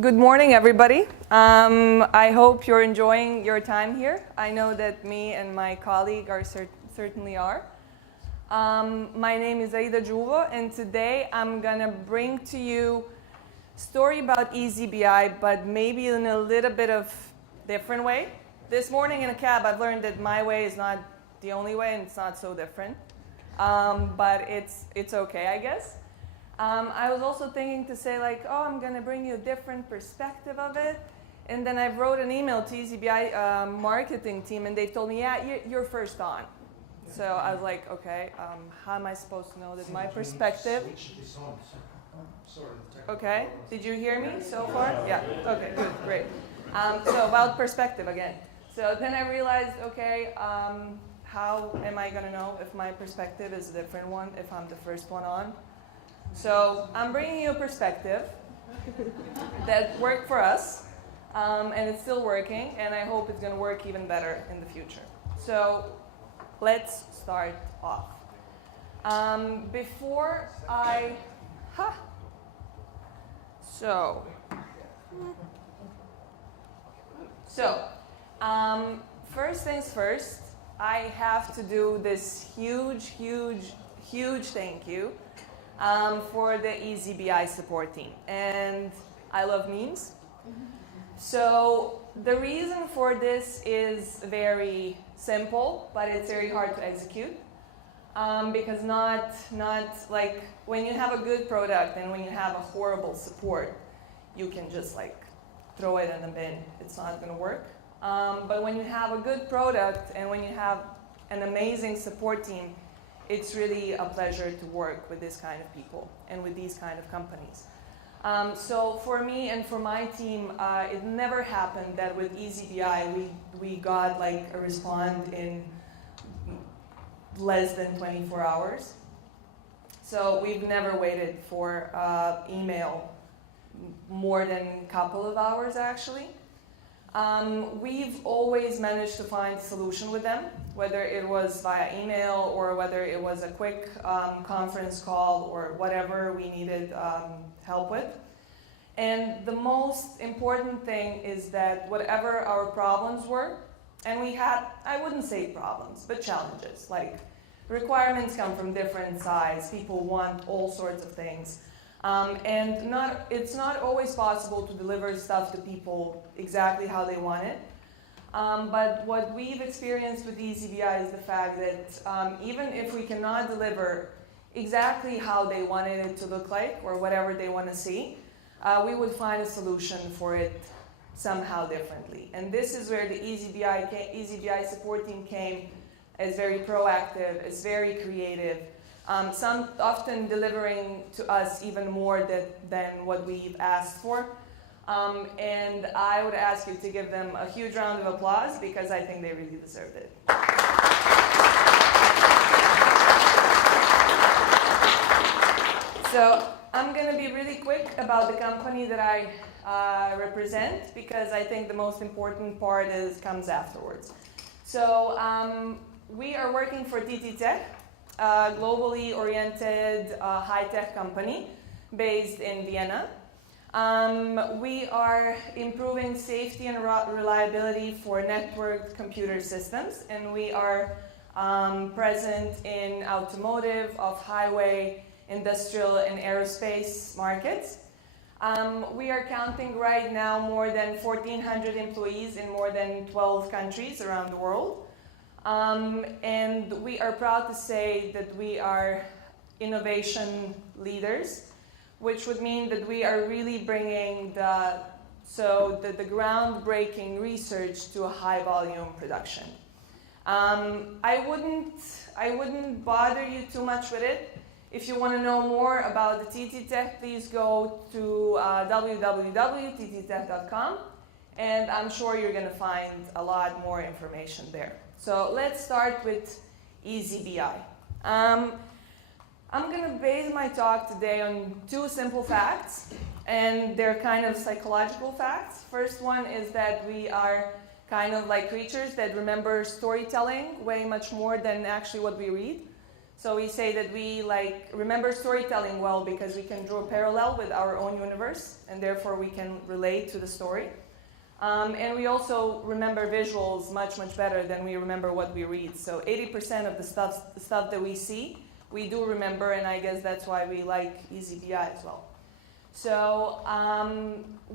Good morning, everybody. I hope you're enjoying your time here. I know that me and my colleague are certainly are. My name is Aida Dzuvo, and today I'm going to bring to you a story about eazyBI, but maybe in a little bit of different way. This morning in a cab, I've learned that my way is not the only way, and it's not so different. But it's okay, I guess. I was also thinking to say like, oh, I'm going to bring you a different perspective of it. And then I wrote an email to eazyBI marketing team, and they told me, yeah, you're first on. So I was like, okay, how am I supposed to know that my perspective? Okay, did you hear me so far? Yeah, okay, good, great. So about perspective again. So then I realized, okay, how am I going to know if my perspective is a different one, if I'm the first one on? So I'm bringing you a perspective that worked for us, and it's still working, and I hope it's going to work even better in the future. So let's start off. First things first, I have to do this huge thank you for the eazyBI support team. And I love memes. So the reason for this is very simple, but it's very hard to execute. Because not like when you have a good product and when you have a horrible support, you can just like throw it in the bin. It's not going to work. But when you have a good product and when you have an amazing support team, it's really a pleasure to work with this kind of people and with these kind of companies. So for me and for my team, it never happened that with eazyBI we got like a response in less than 24 hours. So we've never waited for email more than a couple of hours actually. We've always managed to find a solution with them, whether it was via email or whether it was a quick conference call or whatever we needed help with. And the most important thing is that whatever our problems were, and we had, I wouldn't say problems, but challenges, like requirements come from different sides, people want all sorts of things. And it's not always possible to deliver stuff to people exactly how they want it. But what we've experienced with eazyBI is the fact that even if we cannot deliver exactly how they wanted it to look like or whatever they want to see, we would find a solution for it somehow differently. And this is where the eazyBI support team came as very proactive, as very creative. Often delivering to us even more than what we've asked for. And I would ask you to give them a huge round of applause because I think they really deserved it. So I'm going to be really quick about the company that I represent because I think the most important part comes afterwards. So we are working for TTTech. Globally oriented high-tech company based in Vienna. We are improving safety and reliability for networked computer systems, and we are present in automotive, off-highway, industrial, and aerospace markets. We are counting right now more than 1,400 employees in more than 12 countries around the world. And we are proud to say that we are innovation leaders, which would mean that we are really bringing the groundbreaking research to a high volume production. I wouldn't bother you too much with it. If you want to know more about the TTTech, please go to www.tttech.com, and I'm sure you're going to find a lot more information there. So let's start with eazyBI. I'm going to base my talk today on two simple facts, and they're kind of psychological facts. First one is that we are kind of like creatures that remember storytelling way much more than actually what we read. So we say that we remember storytelling well because we can draw a parallel with our own universe, and therefore we can relate to the story. And we also remember visuals much, much better than we remember what we read. So 80% of the stuff that we see, we do remember, and I guess that's why we like eazyBI as well. So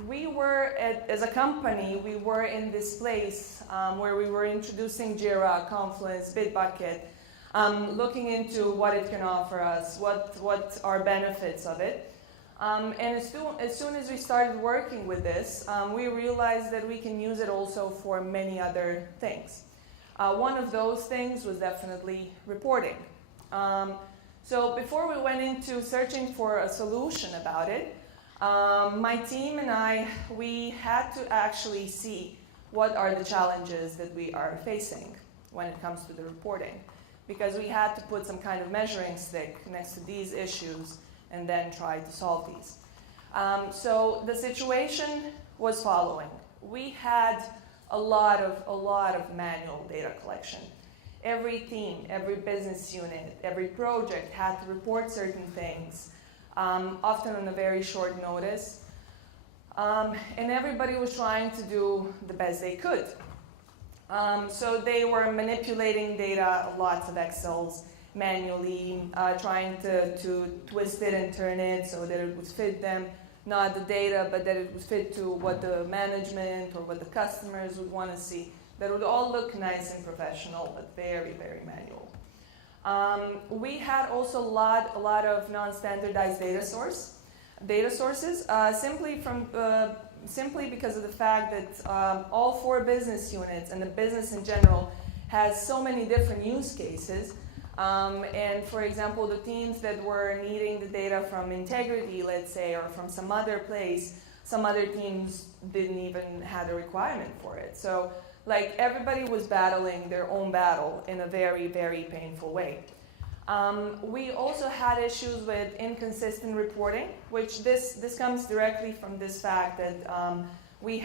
we were, as a company, we were in this place where we were introducing Jira, Confluence, Bitbucket, looking into what it can offer us, what are benefits of it. And as soon as we started working with this, we realized that we can use it also for many other things. One of those things was definitely reporting. So before we went into searching for a solution about it, my team and I, we had to actually see what are the challenges that we are facing when it comes to the reporting. Because we had to put some kind of measuring stick next to these issues and then try to solve these. So the situation was following. We had a lot of manual data collection. Every team, every business unit, every project had to report certain things, often on a very short notice. And everybody was trying to do the best they could. So they were manipulating data, lots of Excels, manually, trying to twist it and turn it so that it would fit them, not the data, but that it would fit to what the management or what the customers would want to see. That would all look nice and professional, but very, very manual. We had also a lot of non-standardized data sources, simply because of the fact that all 4 business units and the business in general has so many different use cases. And for example, the teams that were needing the data from integrity, let's say, or from some other place, some other teams didn't even have a requirement for it. So everybody was battling their own battle in a very, very painful way. We also had issues with inconsistent reporting, which this comes directly from this fact that we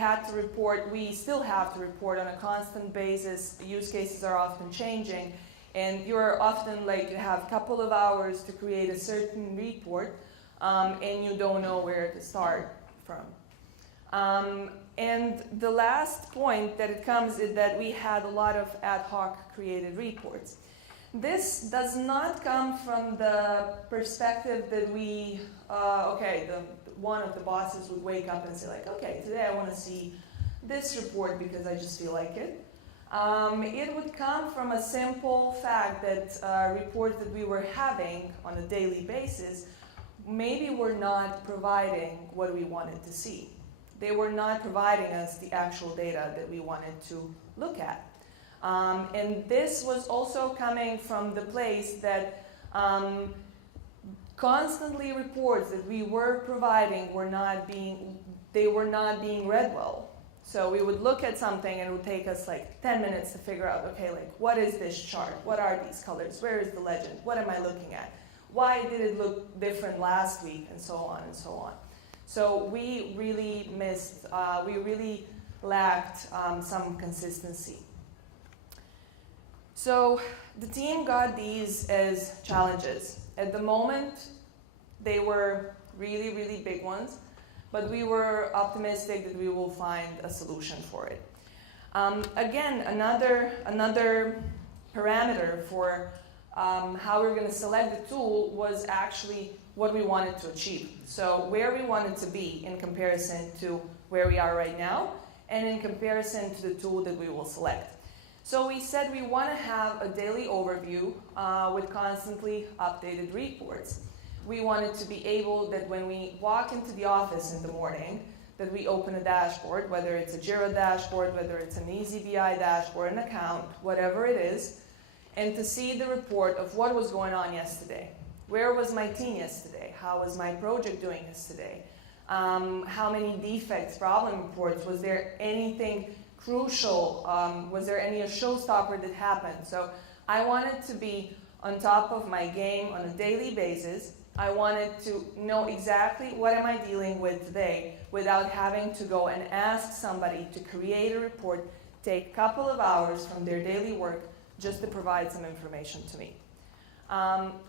still have to report on a constant basis. Use cases are often changing, and you're often you have a couple of hours to create a certain report, and you don't know where to start from. And the last point that it comes is that we had a lot of ad hoc created reports. This does not come from the perspective that one of the bosses would wake up and say okay, today I want to see this report because I just feel like it. It would come from a simple fact that reports that we were having on a daily basis maybe were not providing what we wanted to see. They were not providing us the actual data that we wanted to look at. And this was also coming from the place that constantly reports that we were providing were not being read well. So we would look at something and it would take us 10 minutes to figure out, okay, what is this chart? What are these colors? Where is the legend? What am I looking at? Why did it look different last week? And so on and so on. So we really lacked some consistency. So the team got these as challenges. At the moment, they were really, really big ones, but we were optimistic that we will find a solution for it. Again, another parameter for how we're going to select the tool was actually what we wanted to achieve. So where we wanted to be in comparison to where we are right now, and in comparison to the tool that we will select. So we said we want to have a daily overview with constantly updated reports. We wanted to be able that when we walk into the office in the morning, that we open a dashboard, whether it's a Jira dashboard, whether it's an eazyBI dashboard, an account, whatever it is, and to see the report of what was going on yesterday. Where was my team yesterday? How was my project doing yesterday? How many defects, problem reports? Was there anything crucial? Was there any showstopper that happened? So I wanted to be on top of my game on a daily basis. I wanted to know exactly what am I dealing with today without having to go and ask somebody to create a report, take a couple of hours from their daily work just to provide some information to me.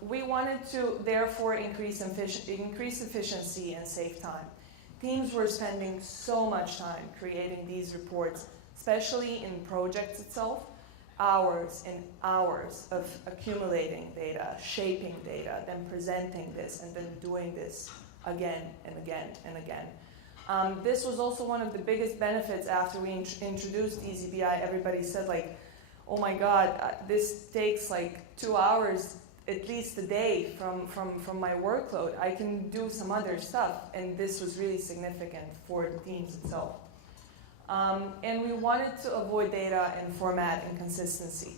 We wanted to therefore increase efficiency and save time. Teams were spending so much time creating these reports, especially in projects itself, hours and hours of accumulating data, shaping data, then presenting this, and then doing this again and again and again. This was also one of the biggest benefits after we introduced eazyBI. Everybody said like, oh my God, this takes like 2 hours at least a day from my workload. I can do some other stuff, and this was really significant for the teams itself. And we wanted to avoid data and format inconsistency.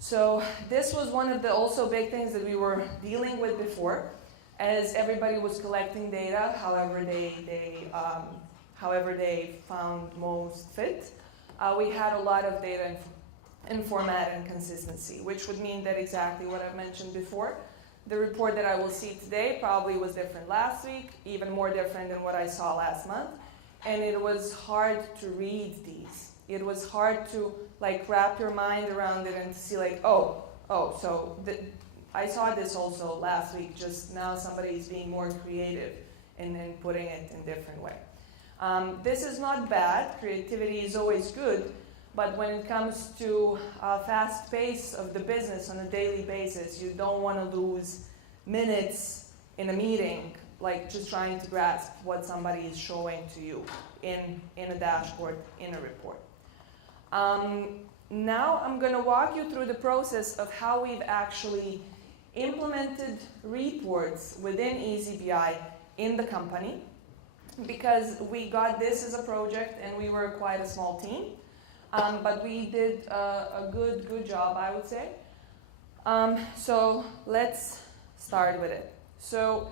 So this was one of the also big things that we were dealing with before, as everybody was collecting data however they found most fit. We had a lot of data in format inconsistency, which would mean that exactly what I've mentioned before. The report that I will see today probably was different last week, even more different than what I saw last month. And it was hard to read these. It was hard to like wrap your mind around it and to see like, so I saw this also last week, just now somebody is being more creative and then putting it in a different way. This is not bad, creativity is always good, but when it comes to a fast pace of the business on a daily basis, you don't want to lose minutes in a meeting, like just trying to grasp what somebody is showing to you in a dashboard, in a report. Now I'm going to walk you through the process of how we've actually implemented reports within eazyBI in the company, because we got this as a project and we were quite a small team. But we did a good job, I would say. So let's start with it. So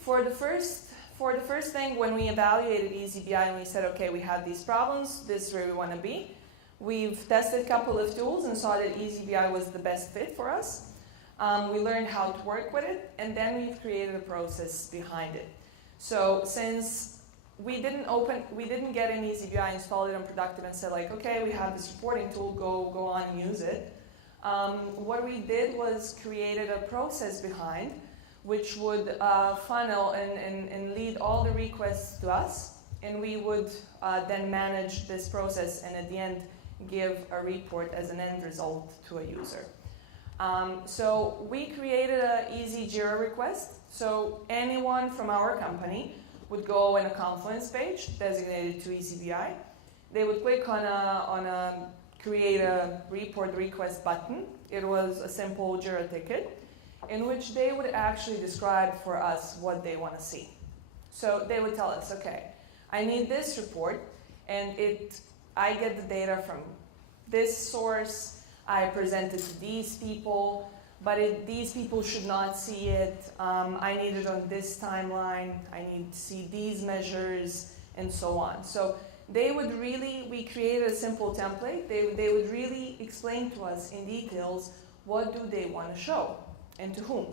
for the first thing, when we evaluated eazyBI and we said, okay, we have these problems, this is where we want to be. We've tested a couple of tools and saw that eazyBI was the best fit for us. We learned how to work with it, and then we've created a process behind it. So since we didn't get an eazyBI, installed it on productive and said like, okay, we have this reporting tool, go on and use it. What we did was created a process behind, which would funnel and lead all the requests to us, and we would then manage this process and at the end give a report as an end result to a user. So we created an easy Jira request, so anyone from our company would go in a Confluence page designated to eazyBI. They would click on a create a report request button. It was a simple Jira ticket in which they would actually describe for us what they want to see. So they would tell us, okay, I need this report, and I get the data from this source, I present it to these people, but these people should not see it. I need it on this timeline. I need to see these measures, and so on. So we created a simple template. They would really explain to us in details what do they want to show and to whom.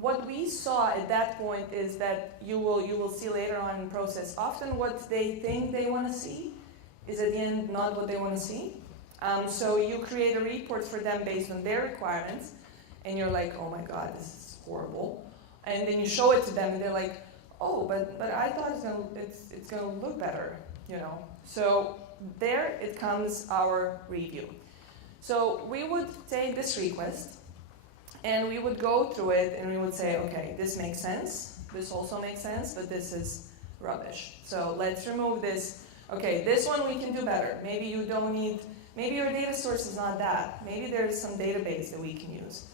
What we saw at that point is that you will see later on in the process, often what they think they want to see is at the end not what they want to see. So you create a report for them based on their requirements, and you're like, oh my God, this is horrible. And then you show it to them, and they're like, oh, but I thought it's gonna look better, you know. So there it comes our review. So we would take this request, and we would go through it, and we would say, okay, this makes sense. This also makes sense, but this is rubbish. So let's remove this. Okay, this one we can do better. Maybe you don't need. Maybe your data source is not that. Maybe there's some database that we can use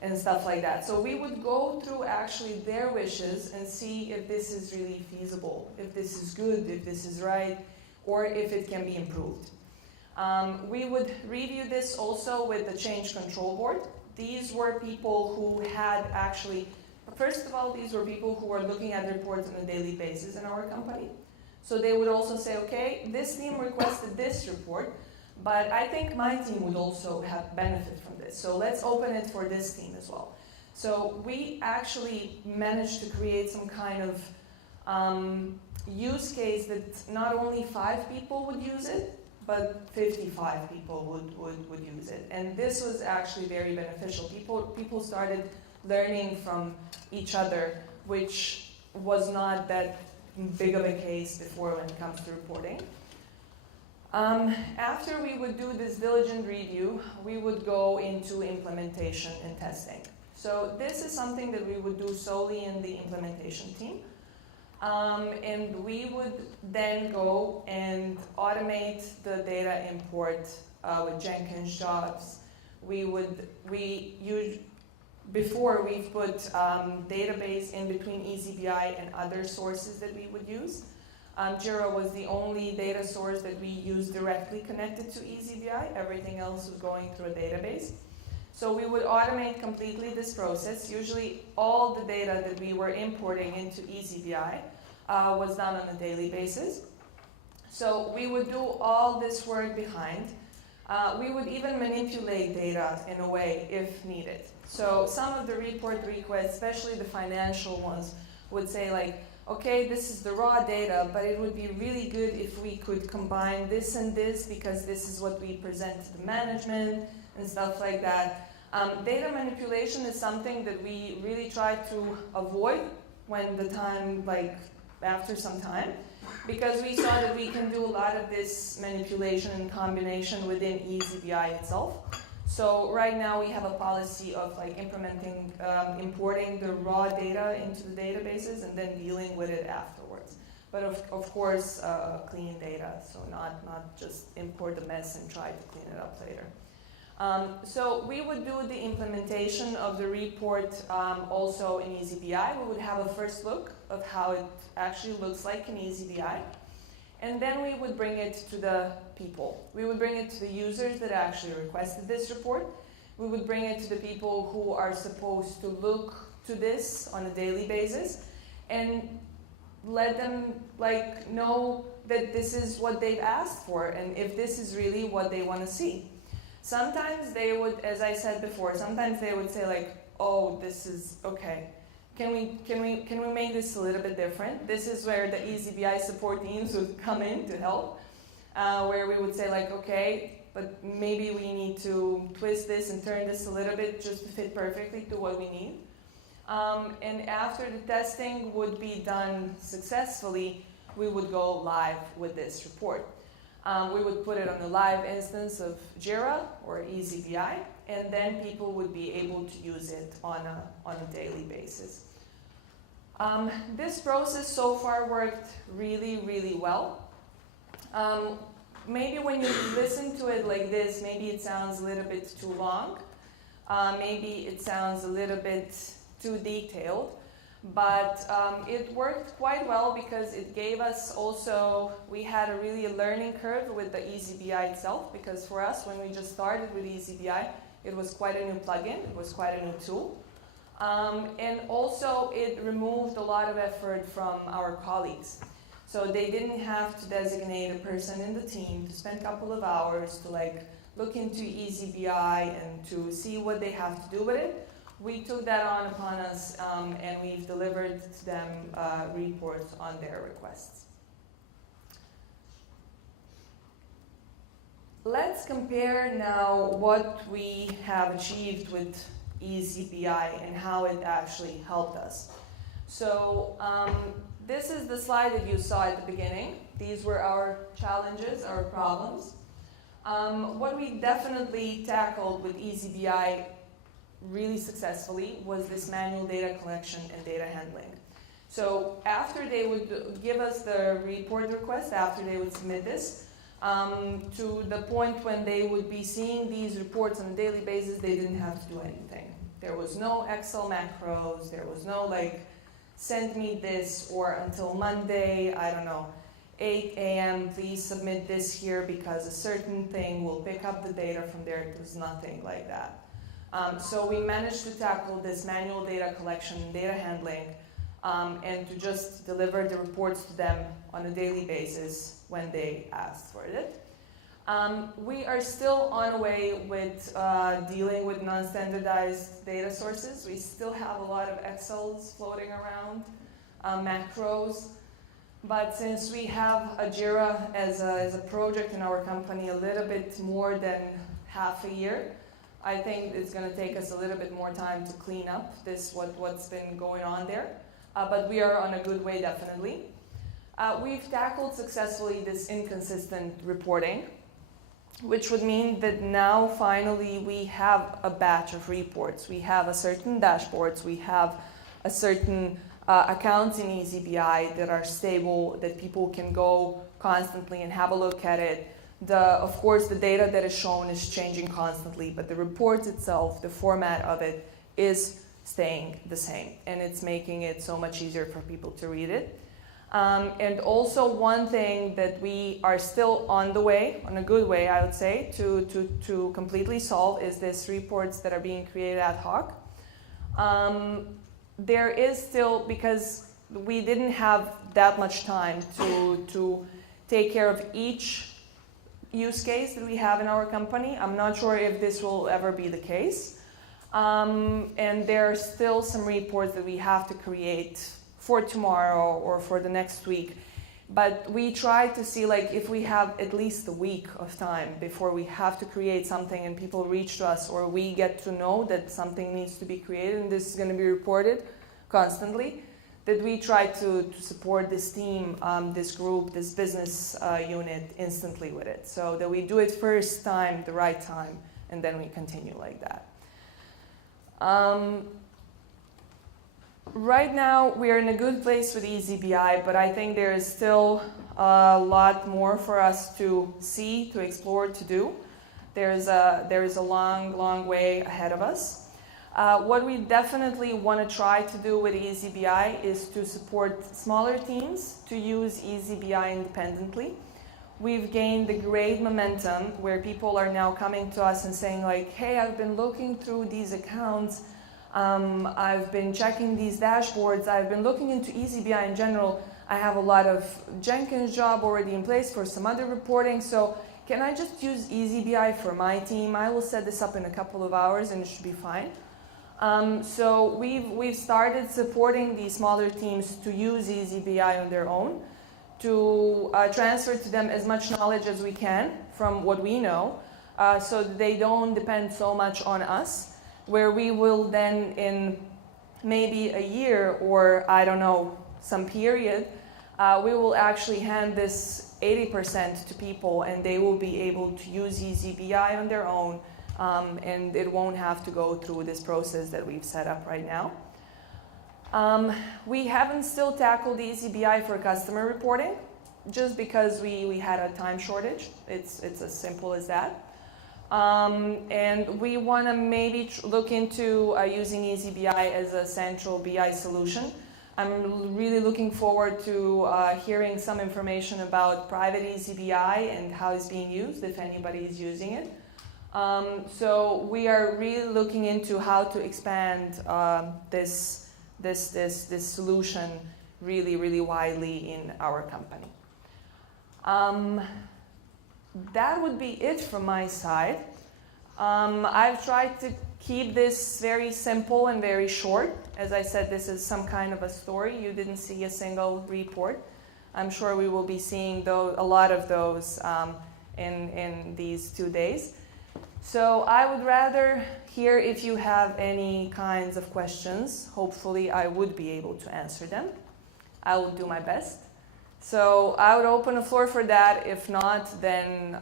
and stuff like that. So we would go through actually their wishes and see if this is really feasible, if this is good, if this is right, or if it can be improved. We would review this also with the change control board. These were people who had actually, first of all, these were people who were looking at reports on a daily basis in our company. So they would also say, okay, this team requested this report, but I think my team would also have benefit from this. So let's open it for this team as well. So we actually managed to create some kind of use case that not only 5 people would use it, but 55 people would use it. And this was actually very beneficial. People started learning from each other, which was not that big of a case before when it comes to reporting. After we would do this diligent review, we would go into implementation and testing. So this is something that we would do solely in the implementation team. And we would then go and automate the data import with Jenkins jobs. Before we've put database in between eazyBI and other sources that we would use. Jira was the only data source that we used directly connected to eazyBI. Everything else was going through a database. So we would automate completely this process. Usually all the data that we were importing into eazyBI was done on a daily basis. So we would do all this work behind. We would even manipulate data in a way if needed. So some of the report requests, especially the financial ones, would say like, okay, this is the raw data, but it would be really good if we could combine this and this because this is what we present to the management and stuff like that. Data manipulation is something that we really try to avoid when the time, like after some time, because we saw that we can do a lot of this manipulation and combination within eazyBI itself. So right now we have a policy of like importing the raw data into the databases and then dealing with it afterwards. But of course, clean data, so not just import the mess and try to clean it up later. So we would do the implementation of the report also in eazyBI. We would have a first look of how it actually looks like in eazyBI. And then we would bring it to the people. We would bring it to the users that actually requested this report. We would bring it to the people who are supposed to look to this on a daily basis and let them like know that this is what they've asked for and if this is really what they want to see. Sometimes they would, as I said before, sometimes they would say like, oh, this is okay. Can we make this a little bit different? This is where the eazyBI support teams would come in to help, where we would say like, okay, but maybe we need to twist this and turn this a little bit just to fit perfectly to what we need. And after the testing would be done successfully, we would go live with this report. We would put it on a live instance of Jira or eazyBI, and then people would be able to use it on a daily basis. This process so far worked really, really well. Maybe when you listen to it like this, maybe it sounds a little bit too long. Maybe it sounds a little bit too detailed. But it worked quite well because it gave us also, we had a really learning curve with the eazyBI itself, because for us, when we just started with eazyBI, it was quite a new plugin, it was quite a new tool. And also it removed a lot of effort from our colleagues. So they didn't have to designate a person in the team to spend a couple of hours to like look into eazyBI and to see what they have to do with it. We took that on upon us and we've delivered to them reports on their requests. Let's compare now what we have achieved with eazyBI and how it actually helped us. So this is the slide that you saw at the beginning. These were our challenges, our problems. What we definitely tackled with eazyBI really successfully was this manual data collection and data handling. So after they would give us the report request, after they would submit this, to the point when they would be seeing these reports on a daily basis, they didn't have to do anything. There was no Excel macros, there was no like, send me this, or until Monday, I don't know, 8 a.m., please submit this here because a certain thing will pick up the data from there. There's nothing like that. So we managed to tackle this manual data collection and data handling and to just deliver the reports to them on a daily basis when they asked for it. We are still on our way with dealing with non-standardized data sources. We still have a lot of Excels floating around, macros, But since we have a Jira as a project in our company a little bit more than half a year, I think it's going to take us a little bit more time to clean up what's been going on there. But we are on a good way, definitely. We've tackled successfully this inconsistent reporting, which would mean that now finally we have a batch of reports. We have a certain dashboards, we have a certain accounts in eazyBI that are stable, that people can go constantly and have a look at it. Of course, the data that is shown is changing constantly, but the report itself, the format of it, is staying the same, and it's making it so much easier for people to read it. And also one thing that we are still on the way, on a good way, I would say, to completely solve is this reports that are being created ad hoc. There is still, because we didn't have that much time to take care of each use case that we have in our company. I'm not sure if this will ever be the case. And there are still some reports that we have to create for tomorrow or for the next week. But we try to see, like, if we have at least a week of time before we have to create something and people reach to us, or we get to know that something needs to be created and this is going to be reported constantly, that we try to support this team, this group, this business unit instantly with it. So that we do it first time, the right time, and then we continue like that. Right now, we are in a good place with eazyBI, but I think there is still a lot more for us to see, to explore, to do. There is a long, long way ahead of us. What we definitely want to try to do with eazyBI is to support smaller teams to use eazyBI independently. We've gained a great momentum where people are now coming to us and saying, like, hey, I've been looking through these accounts, I've been checking these dashboards, I've been looking into eazyBI in general. I have a lot of Jenkins job already in place for some other reporting, so can I just use eazyBI for my team? I will set this up in a couple of hours and it should be fine. So we've started supporting these smaller teams to use eazyBI on their own, to transfer to them as much knowledge as we can from what we know, so that they don't depend so much on us, where we will then in maybe a year or I don't know, some period, we will actually hand this 80% to people and they will be able to use eazyBI on their own, and it won't have to go through this process that we've set up right now. We haven't still tackled eazyBI for customer reporting, just because we had a time shortage. It's as simple as that. And we want to maybe look into using eazyBI as a central BI solution. I'm really looking forward to hearing some information about private eazyBI and how it's being used, if anybody is using it. So we are really looking into how to expand this solution really, really widely in our company. That would be it from my side. I've tried to keep this very simple and very short. As I said, this is some kind of a story. You didn't see a single report. I'm sure we will be seeing a lot of those in these 2 days. So I would rather hear if you have any kinds of questions. Hopefully I would be able to answer them. I will do my best. So I would open the floor for that. If not, then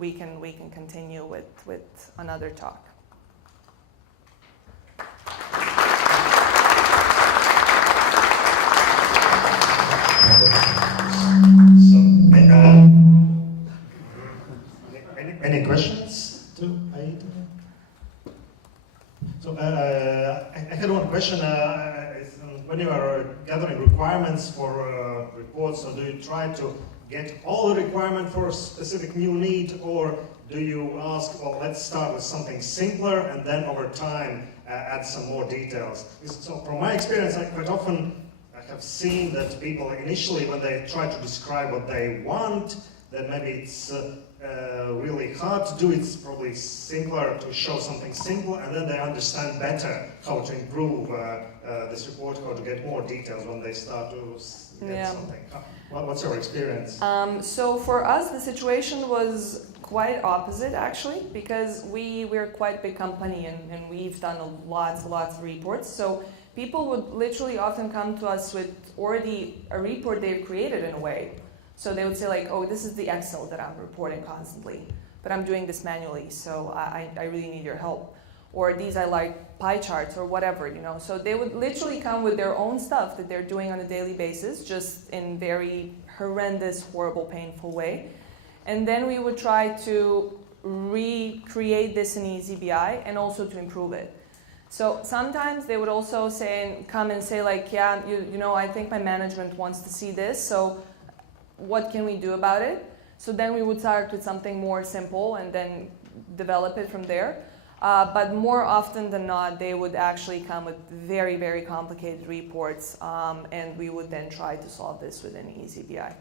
we can continue with another talk. So, any questions to Aida? So I had one question. When you are gathering requirements for reports, so do you try to get all the requirement for a specific new need, or do you ask, well, let's start with something simpler and then over time add some more details? So from my experience, I quite often have seen that people initially, when they try to describe what they want, then maybe it's really hard to do. It's probably simpler to show something simple, and then they understand better how to improve this report, how to get more details when they start to get something. What's your experience? So for us, the situation was quite opposite actually, because we're quite a big company and we've done lots of reports. So people would literally often come to us with already a report they've created in a way. So they would say like, oh, this is the Excel that I'm reporting constantly, but I'm doing this manually, so I really need your help. Or these are like pie charts or whatever, you know. So they would literally come with their own stuff that they're doing on a daily basis, just in very horrendous, horrible, painful way. And then we would try to recreate this in eazyBI and also to improve it. So sometimes they would also come and say like, yeah, you know, I think my management wants to see this, so what can we do about it? So then we would start with something more simple and then develop it from there. But more often than not, they would actually come with very, very complicated reports, and we would then try to solve this within eazyBI.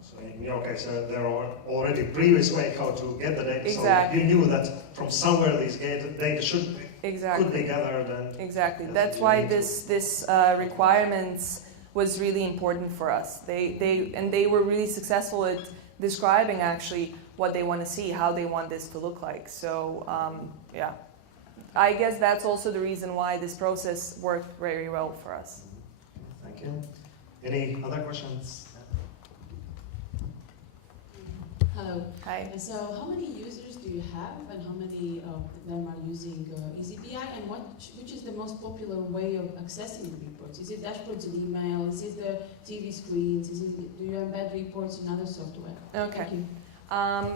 So in your case, there are already previous way how to get the data. Exactly. So you knew that from somewhere these data could be gathered. And exactly. That's why this requirements was really important for us. They were really successful at describing actually what they want to see, how they want this to look like. So yeah, I guess that's also the reason why this process worked very well for us. Thank you. Any other questions? Hello. Hi. So how many users do you have, and how many of them are using eazyBI, and which is the most popular way of accessing the reports? Is it dashboards and email? Is it the TV screens? Do you embed reports in other software? Okay. Thank you.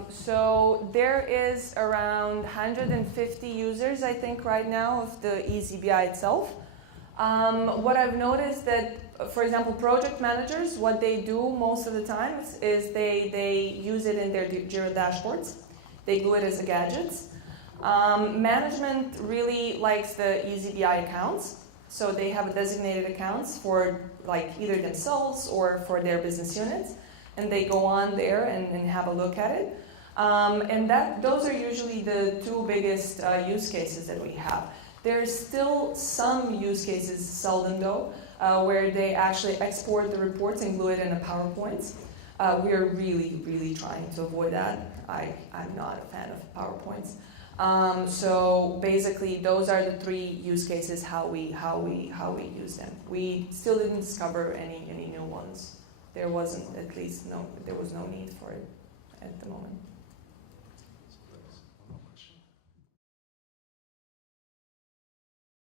So there is around 150 users, I think, right now of the eazyBI itself. What I've noticed that, for example, project managers, what they do most of the time is they use it in their Jira dashboards. They glue it as a gadgets. Management really likes the eazyBI accounts. So they have designated accounts for like either themselves or for their business units. And they go on there and have a look at it. And those are usually the two biggest use cases that we have. There's still some use cases, seldom though, where they actually export the reports and glue it in a PowerPoint. We are really trying to avoid that. I'm not a fan of PowerPoints. So basically, those are the three use cases how we use them. We still didn't discover any new ones. There was no need for it at the moment.